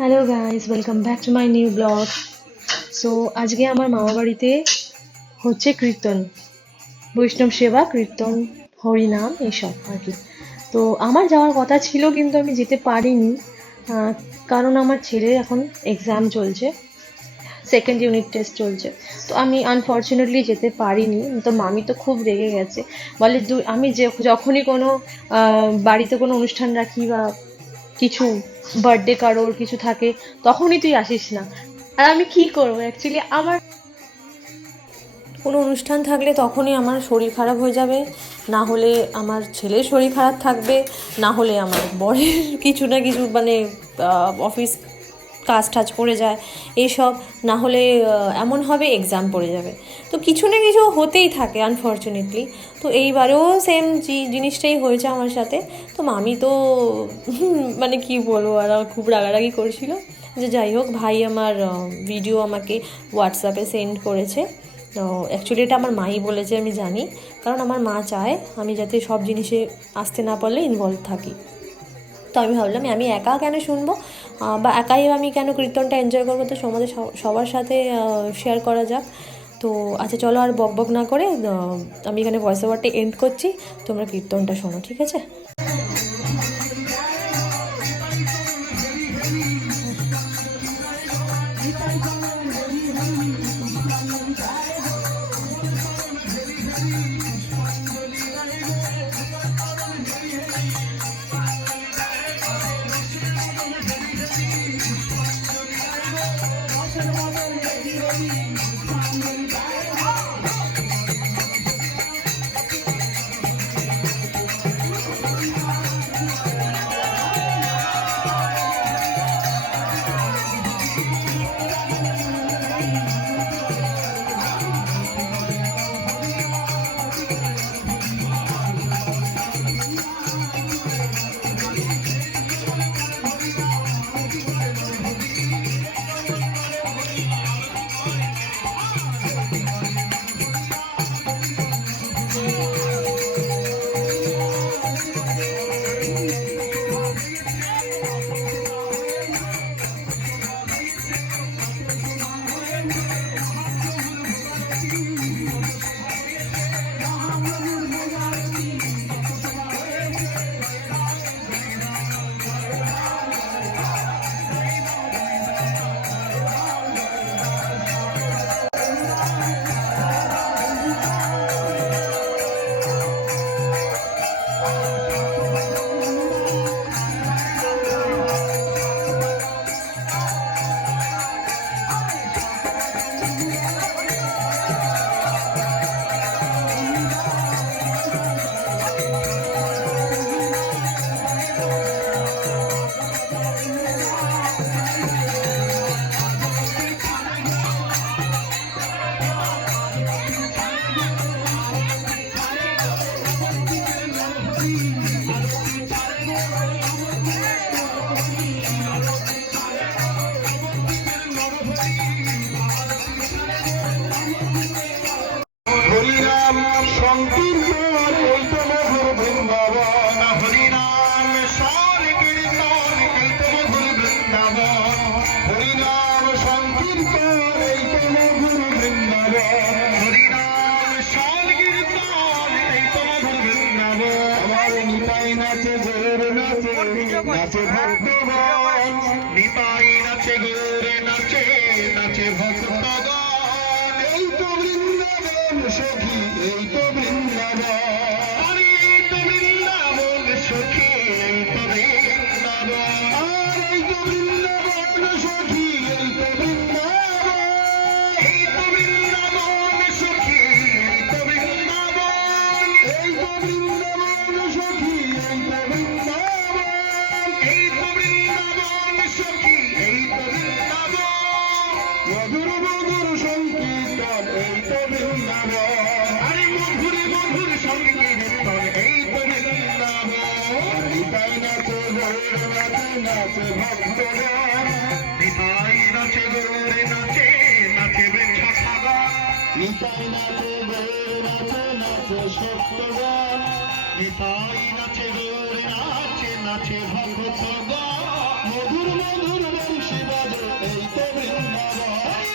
Hello guys, welcome back to my new blog. So আজকে আমার মামা বাড়িতে হচ্ছে কীর্তন, বৈষ্ণব সেবা, কীর্তন, হরিনাম এসব আর কি। তো আমার যাওয়ার কথা ছিল কিন্তু আমি যেতে পারিনি, কারণ আমার ছেলের এখন এক্সাম চলছে, সেকেন্ড ইউনিট টেস্ট চলছে। তো আমি আনফর্চুনেটলি যেতে পারিনি। তো মামি তো খুব রেগে গেছে, বলে আমি যখনই কোনো বাড়িতে কোনো অনুষ্ঠান রাখি বা কিছু বার্থডে কারোর কিছু থাকে তখনই তুই আসিস না। আর আমি কি করবো, অ্যাকচুয়ালি আমার কোনো অনুষ্ঠান থাকলে তখনই আমার শরীর খারাপ হয়ে যাবে, না হলে আমার ছেলের শরীর খারাপ থাকবে, না হলে আমার বরের কিছু না কিছু মানে অফিস কাজ টাজ পড়ে যায় এইসব, না হলে এমন হবে এক্সাম পড়ে যাবে। তো কিছু না কিছু হতেই থাকে আনফর্চুনেটলি। তো এইবারেও সেম জিনিসটাই হয়েছে আমার সাথে। তো মামি তো মানে কি বলবো, আর খুব রাগারাগি করেছিল। যে যাই হোক, ভাই আমার ভিডিও আমাকে হোয়াটসঅ্যাপে সেন্ড করেছে। তো অ্যাকচুয়ালি এটা আমার মাই বলেছে, আমি জানি, কারণ আমার মা চায় আমি যাতে সব জিনিসে আসতে না পারলে ইনভলভ থাকি। তো আমি ভাবলাম আমি একা কেন শুনবো, বা একাই আমি কেন কীর্তনটা এনজয় করবো, তো তোমাদের সবার সাথে শেয়ার করা যাক। তো আচ্ছা চলো, আর বক বক না করে আমি এখানে ভয়েস ওভারটা এন্ড করছি, তোমরা কীর্তনটা শোনো, ঠিক আছে? নাচে গোরে নাচে নাচে ভক্তগণ, নিতাই নাচে গোরে নাচে নাচে ভক্তগণ। এই তো বৃন্দাবন সখী, এই তো বৃন্দাবন, এই তো বৃন্দাবন সখী, এই তো বৃন্দাবন, আর এই তো বৃন্দাবন সখী, এই তো বৃন্দাবন, এই তো বৃন্দাবন সখী, এই তো বৃন্দাবন, এই তো বৃন্দাবন সখী, এই তো বৃন্দাবন, এই তো বৃন্দাবন। নিতাই নাচে গৌর নাচে নাচে ভক্তগণ নিতাই নাচে গৌর নাচে নাচে বৃক্ষসাগর নিতাই নাচে গৌর নাচে নাচে সত্যগণ নিতাই নাচে গৌর নাচে নাচে ভক্তগণ মধুর মধুর বংশী বাজে এই তো বৃন্দাবন